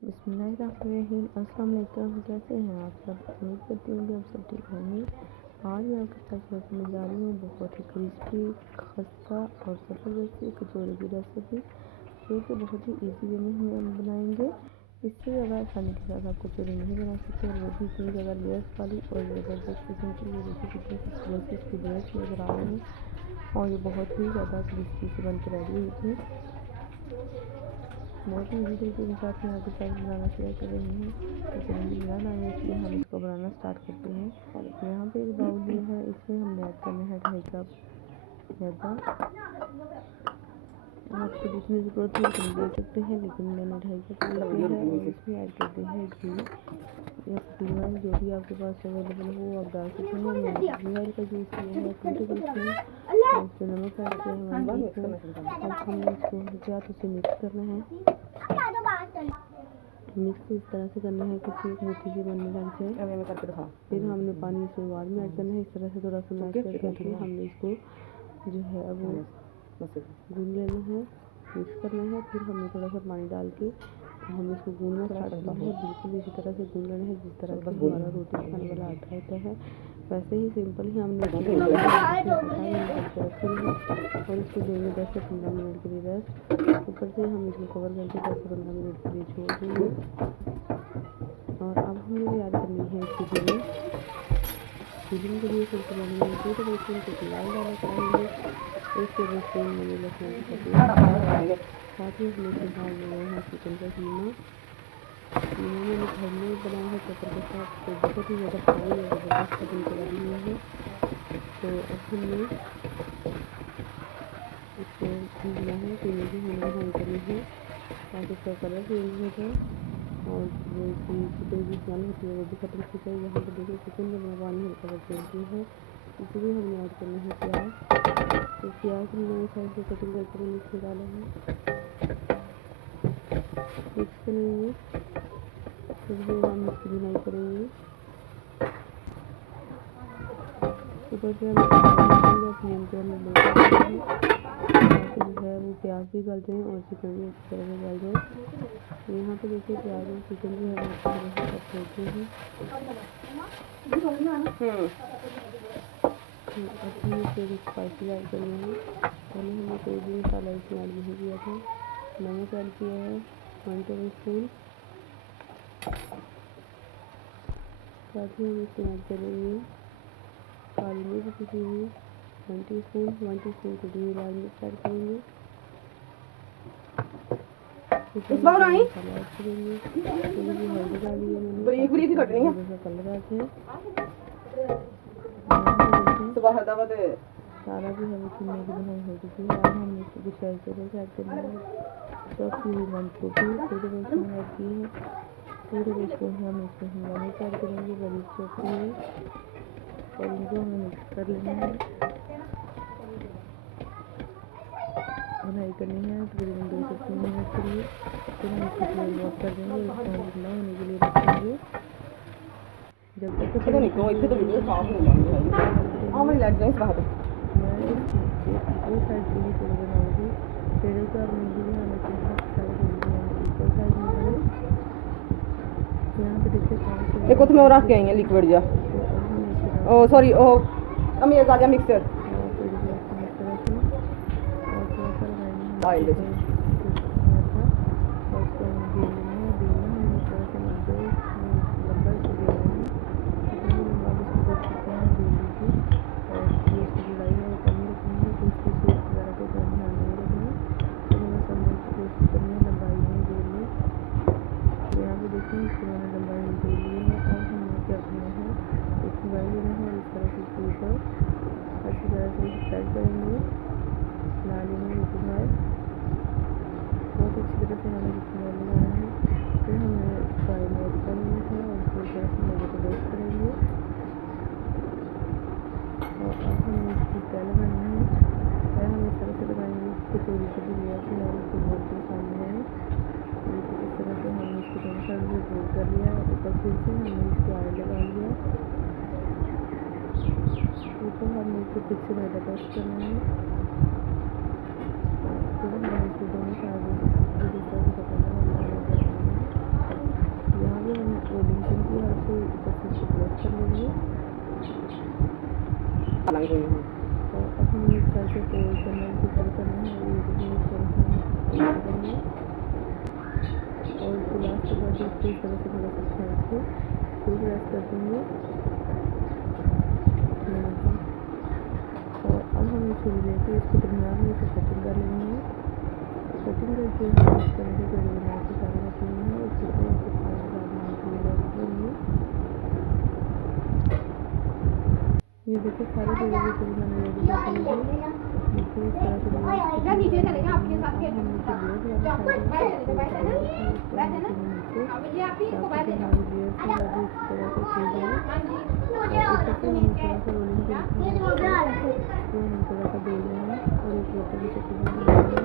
बिस्मिल्लाहिर्रहमानिर्रहीम। अस्सलाम वालेकुम। कैसे हैं आप सब? उम्मीद करती हूँ कि आप सब ठीक होंगे। आज मैं आपके साथ शेयर करने जा रही हूँ बहुत ही क्रिस्पी, खस्ता और ज़बरदस्ती कचौड़ी की रेसिपी, जो कि बहुत ही इजी वे में हम बनाएंगे। इससे ज़्यादा आसानी के साथ आप कचौड़ी नहीं बना सकते, और वो भी इतनी ज़्यादा लेयर्स वाली और ज़बरदस्त किस्म की। ये देखिए कितने खूबसूरत इसकी लेयर्स नज़र आ रहे हैं, और ये बहुत ही ज़्यादा क्रिस्पी से बन के रेडी हुई थी। बहुत ही इजी तरीके के साथ मैं आपके साथ बनाना शेयर कर रही हूँ। तो चलिए बिना टाइम वेस्ट किए हम इसको बनाना स्टार्ट करते हैं। यहाँ पे एक बाउल लिया है, इसमें हमने ऐड करना है 2.5 कप मैदा। आपको जितनी ज़रूरत है उतनी ले सकते हैं, लेकिन मैंने 2.5 कप लिया है। और इसमें ऐड करते हैं घी या कुकिंग ऑयल, जो भी आपके पास अवेलेबल हो आप डाल सकते हैं। मैंने कुकिंग ऑयल का यूज़ किया है 2 टेबलस्पून। और इसमें नमक ऐड किया है 1 टीस्पून। अब हमने इसको हाथों से मिक्स करना है। मिक्स इस तरह से करना है कि एक मुट्ठी से बनने लग जाए। फिर हमने पानी इसमें बाद में ऐड करना है। इस तरह से थोड़ा सा मैश करके हमने इसको जो है अब गूंद लेना है, मिक्स करना है। फिर हमने थोड़ा सा पानी डाल के हम इसको गूंदना स्टार्ट करना है। बिल्कुल इसी तरह से गूंद लेना है जिस तरह से हमारा रोटी खाने वाला आटा होता है, वैसे ही सिंपल ही हमने रखी है। और इसको देंगे 10 से 15 मिनट के लिए रेस्ट। ऊपर से हम इसको कवर करके 10 से 15 मिनट के लिए छोड़ देंगे। और अब हमने तैयार करनी है इसकी फिलिंग। फिलिंग के लिए सबसे पहले मैंने 2 टेबलस्पून कुकिंग ऑयल डाला कढ़ाई में। 1 टेबलस्पून मैंने लहसुन का पेस्ट, साथ ही हमने इसमें डाल देना है चिकन का कीमा। कीमा मैंने घर में बनाया है चॉपर के साथ, तो बहुत ही ज़्यादा फाइन और ज़बरदस्त कटिंग के लगी हुई है। तो अब हमने इसको भूनना है, कीमे की हमें हाई करनी है ताकि इसका कलर चेंज हो जाए और जो इसकी चिकन की स्मेल होती है वो भी खत्म हो जाए। यहाँ पर देखिए चिकन में अपना पानी हल्का सा छोड़ दिया है। इसलिए हमने ऐड करना है प्याज। तो प्याज हमने साइड से कटिंग करके मैंने इसमें डाला है, मिक्स करेंगे। फिर हम इसकी भुनाई करेंगे। ऊपर से हम फ्लेम को हमें लो कर देना है ताकि जो है वो प्याज भी गल जाए और चिकन भी अच्छी तरह से गल जाए। यहाँ पे देखिए प्याज और चिकन जो है वो अच्छी तरह से कट होते हैं। अब हमें इसमें कुछ स्पाइसेस ऐड करने हैं। पहले हमने कोई भी मसाला इसमें ऐड नहीं किया था। नमक ऐड किया है 1 टेबलस्पून। साथ ही हम इसमें ऐड करेंगे काली मिर्च कुटी हुई 1 टीस्पून, 1 टीस्पून कुटी हुई लाल मिर्च ऐड करेंगे। मसाला ऐड करेंगे। हल्दी डाली है मैंने, कलर आ जाए। सारा जो है वो कीमे की बनाई हो चुकी है। अब हमने इसको कुछ वेजिटेबल्स ऐड करनी है। चॉप की हुई बंदगोभी 2 टेबलस्पून ऐड की है। 2 टेबलस्पून हम इसमें शिमला मिर्च ऐड करेंगे बारीक चॉप की हुई, और इनको हमें मिक्स कर लेना है। भुनाई करनी है तकरीबन 2 से 3 मिनट के लिए। फिर हम इसको फ्लेम ऑफ कर देंगे और इसको हम ठंडा होने के लिए रखेंगे। जब तक मैं इसकी 2 साइड से ही थोड़ी बनाऊँगी। पेड़ों का नहीं है, लेकिन हर साइड इक्वल साइज में बने। यहाँ पे देखिए एक उसमें और रख के आई है लिक्विड जा। ओ सॉरी ओ हम ये गाजर मिक्सर ऑयल अच्छी तरह से स्प्रेड करेंगे। डालेंगे कुकिंग ऑयल, बहुत अच्छी तरह से हमें कुकिंग ऑयल लगाना है। फिर हमें फ्राई में ऐड करना है और इसको थोड़ा सा मैदे को रोस्ट करेंगे। और अब हमें इसकी तय लगानी है। तय हम इस तरह से लगाएंगे कचौरी की जो लेयर जो है उसको गोल के सामने है। इस तरह से हमने इसको दोनों साइड से गोल कर लिया। ऊपर फिर से हमने इसको ऑयल लगा लिया। ऊपर हमने इसको फिर से मैदा टच करना है। फिर हमने इसको दोनों साइड से जिस तरह से पकाना है। ही कोई नहीं। और अब हमें एक साइड से फोल्ड करना है, शुरू करना है और ये देखिए इस तरह से हम करेंगे और इसको लास्ट के बाद इसको इस तरह से थोड़ा सा खींच के फिर प्रेस कर देंगे। और अब हमें छुरी लेके इसको दरमियान में से कटिंग कर लेनी है। कटिंग करके हम इस तरह से पेड़ बना के सारे रख लेंगे और फिर इसको 5 मिनट के लिए रख देंगे। ये देखिए सारे पेड़ भी फिर मैंने रेडी कर दिए हैं। देखिए इस तरह से हमने इसे लेयर वाला साइड नीचे ताकि हमारी लेयर से ज़्यादा अच्छी तरह से खुल जाए। और ऊपर से हमें थोड़ा सा रोलिंग पे लिखा हुआ है तो हम थोड़ा सा बेल लेंगे और एक रोटी की चटनी बनाएंगे।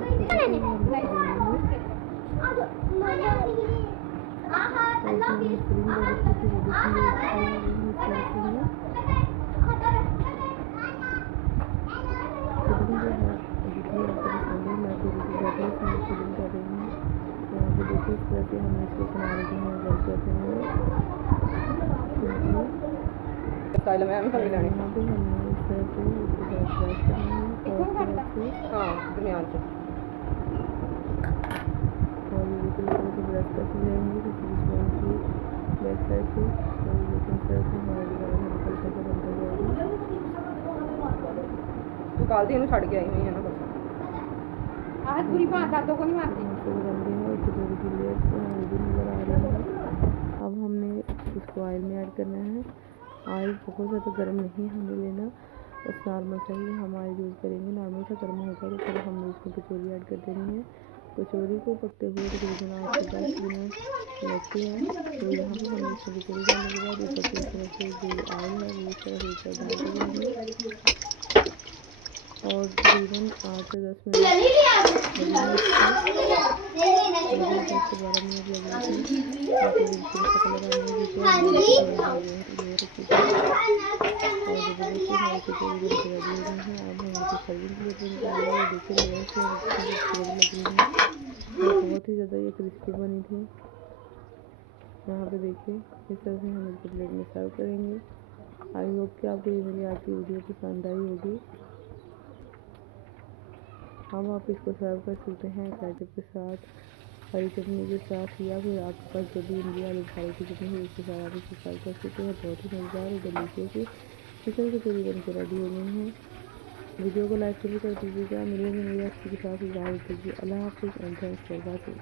और इसमें स्प्रिंग रोल की जो देखेंगे फिलिंग जो है जितनी आपको पसंद है मैं थोड़ी सी ज़्यादा इसमें फिलिंग कर रही हूँ। तो यहाँ पे देखिए इस तरह से हम इसके किनारे जो है वर्क कर देंगे। स्टाइल में हम कर लेंगे। यहाँ पे हमने इस तरह से इसको प्रेस करना है और हाँ दरमियान से और ये देखिए इस तरह से प्रेस करते जाएंगे किसी भी स्टोन की बैक साइड से। तो ये इस तरह से हमारा डिज़ाइन हल्का हल्का सा बनता जाएगा। तू काल दी छड़ के आई हुई है ना बस आज पूरी पांच दांतों को नहीं मारती बन गया है और कचौरी की लेयर से हमें भी नज़र आ रही है। अब हमने इसको ऑयल में ऐड करना है। ऑयल बहुत ज़्यादा गर्म नहीं हमें लेना, बस नॉर्मल चाहिए। हम ऑयल यूज़ करेंगे, नॉर्मल सा गर्म होगा तो फिर हमने इसमें कचौरी ऐड कर देनी है। कचौरी को पकते हुए तकरीबन 8 से 10 मिनट लगते हैं। तो यहाँ पर हमने इसमें कचौरी डालने के बाद ऊपर से इस तरह से जो ऑयल है वो इस तरह से ऊपर डालते जाएंगे और तकरीबन 8 से 10 मिनट लगेंगे, 10 से 12 मिनट लगेगी। और जब इसका कलर आने लगे तो हम लेयर रखी थी और ज़बरदस्ती हमारी कचौरी बन के रेडी हो गई है। अब हम इसे सर्विंग प्लेट में निकालेंगे। देखिए लेयर से खूबसूरत लग रही है और बहुत ही ज़्यादा ये क्रिस्पी बनी थी। यहाँ पे देखिए इस तरह से हम इसको प्लेट में सर्व करेंगे। आई होप कि आपको ये मेरी आज की वीडियो पसंद आई होगी। हम आप इसको सर्व कर सकते हैं केचप के साथ, हरी चटनी के साथ, या फिर आपके पास जो भी इमली आलू बुखारे की चटनी है उसके साथ आप इसको सर्व कर सकते हैं। बहुत ही मज़ेदार और डिलीशियस चिकन कचौरी बन के रेडी हो गई है। वीडियो को लाइक जरूर कर दीजिएगा। मिलेंगे नई रेसिपी के साथ, इजाज़त दीजिए। अल्लाह हाफ़िज़ एंड थैंक्स फॉर वॉचिंग।